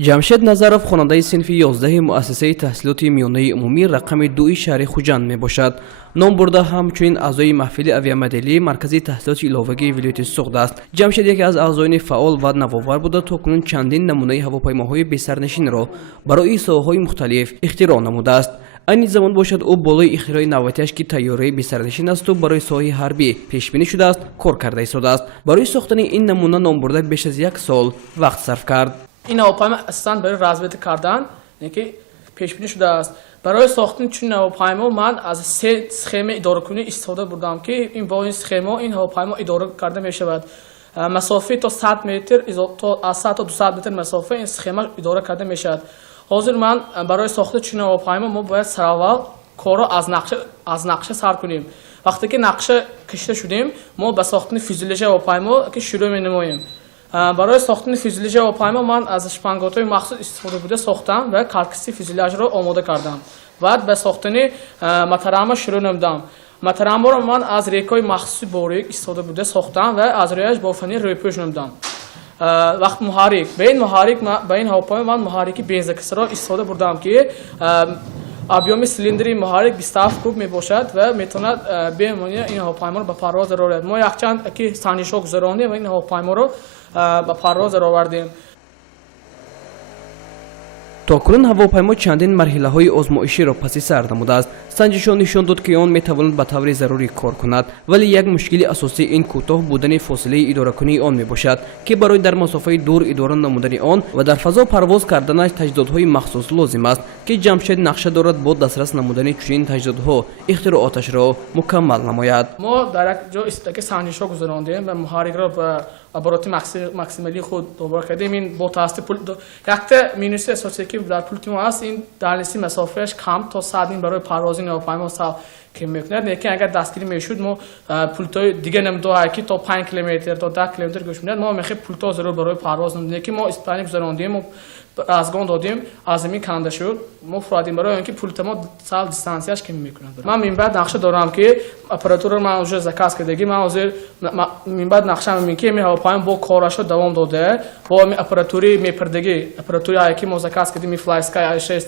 جمشید نظرов خواننده صنف 11 مؤسسه تحصیلات میانه عمومی رقم 2 شهر خوجند می باشد. نام برده همچنین اعضای محفل اویامدلی مرکزی تحصیلات ایلاوگی ولایت سوخت است. جمشید یکی از اعضایان فعال و نوآور بوده تا کنون چندین نمونه هواپیماهای بی‌سرنشین را برای ساحه‌های مختلف اختراع نموده است. این زمان باشد او بالای اختراع نواتیش که طیاره بی‌سرنشین است و برای ساحه حربی پیش بینی شده است کار کرده ایستاده است. برای ساختن این نمونه نام برده بیش از 1 سال وقت صرف کرد. این هواپیما اصلا برای رزمیت کردن که پیش بینی شده است. برای ساختن چون هواپیما من از 3 سخم اداره کنی استفاده بردم که این با این سخم این هواپیما اداره کرده می شود. مسافت تا 100 متر تا از 100 تا 200 متر مسافت این سخم اداره کرده می شود. حاضر من برای ساختن چون هواپیما ما باید سراول کارو از نقشه سر کنیم. وقتی که نقشه کشیده شدیم ما به ساختن فیزیولوژی هواپیما که شروع می نماییم. برای ساختن فیزیولوژی هواپیما من از شپنگات‌های مخصوص استفاده بوده ساختم و کارکسی فیزیولوژی را آماده کردم. بعد به ساختن مترامه شروع نمودم. مترامه را من از ریکای مخصوص باریک استفاده بوده ساختم و از رویش بافنی رویپوش نمودم. وقت محرک به این هواپیما من محرکی بنزکس را استفاده بردم که ابیام سیلندری محرک 27 کوب می باشد و میتواند بمانی این هواپیما را به پرواز راه ما یک چند که سانیشو گذراندیم و این هواپیما را به پرواز آوردیم. تا کنون هواپیما چندین مرحله های آزمایشی را پس سر نموده است. سنجشان نشان داد که آن می تواند به طور ضروری کار کند، ولی یک مشکل اساسی این کوتاه بودن فاصله اداره کنی آن می باشد که برای در مسافه دور اداره نمودن آن و در فضا پرواز کردنش تجهیزات مخصوص لازم است که جمشید نقشه دارد با دسترس نمودن چنین تجهیزات اختراعاتش را مکمل نماید. ما در یک جا استفاده سانیشو گذراندیم و محرک را به ابرات ماکسیمالی خود دوباره کردیم. این با توسط پول یک مینوس اساسی که در پولت ما است این دانستی مسافهش کم تا 100 برای پرواز این هواپیما که میکند. یکی اگر دستگیری میشد ما پولتای دیگه نمیداد که تا 5 کیلومتر تا 10 کیلومتر گوش میداد ما میخه پولتا ضرور برای پرواز نمیدیم که ما اسپانی گذراندیم و از گان دادیم از زمین کنده شد ما فرادیم برای اینکه پولت ما سال دیستانسیاش کم میکنند. من من بعد نقشه دارم که اپراتور من اوج زکاس کردگی من حاضر من بعد نقشه میگم که می هواپیما با کارش دوام داده با اپراتوری میپردگی اپراتوری هایی که ما زکاس کردیم می فلای اسکای 6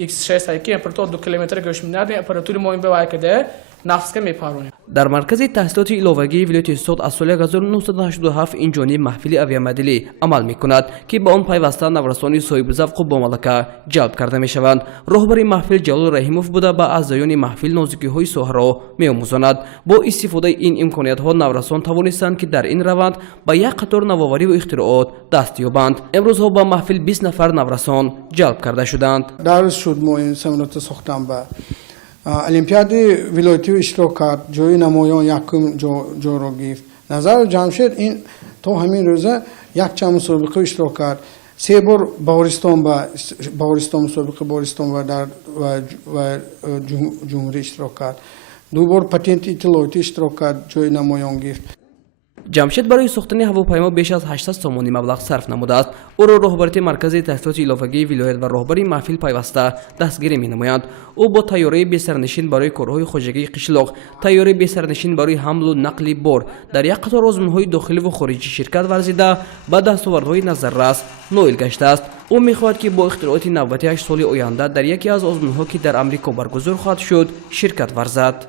X6 هایی که اپراتور 2 کیلومتر گوش میداد اپراتوری ما این به کرده نفس که میپرونیم. در مرکز تحصیلات ایلاوگی ولایت سوخت از سال 1987 این جانب محفل اویامدلی عمل میکند که با آن پیوسته نورسانی صاحب ذوق و باملکه جلب کرده میشوند. راهبر محفل جلال رحیموف بوده با اعضایان محفل نازکی های ساحه را میآموزاند. با استفاده این امکانیت ها نورسان توانستند که در این روند با یک قطار نوآوری و اختراعات دست یابند. امروز ها با محفل 20 نفر نورسان جلب کرده شدند. درس شد ما این سمنات ساختم با المپیاد ولایتی اشتراک کرد. جای نمایان یکم جا را گرفت. نظر جمشید این تا همین روزه یک چند مسابقه اشتراک کرد. 3 بار باغرستان مسابقه باغرستان و جمهوری اشتراک کرد. 2 بار پتنت اطلاعاتی اشتراک کرد. جای نمایان گرفت. جمشید برای ساختن هواپیما بیش از 800 تومانی مبلغ صرف نموده است. او را رهبری مرکز تحصیلات ایلاوگی ولایت و رهبری محفل پیوسته دستگیری می‌نمایند. او با طیاره بی‌سرنشین برای کارهای خوجگی قشلاق، طیاره بی‌سرنشین برای حمل و نقل بار در یک قطار آزمون‌های داخلی و خارجی شرکت ورزیده به دستاوردهای نظررس نائل گشته است. او می‌خواهد که با اختراعات نوبتی 8 سال آینده در یکی از آزمون‌ها که در آمریکا برگزار خواهد شد شرکت ورزد.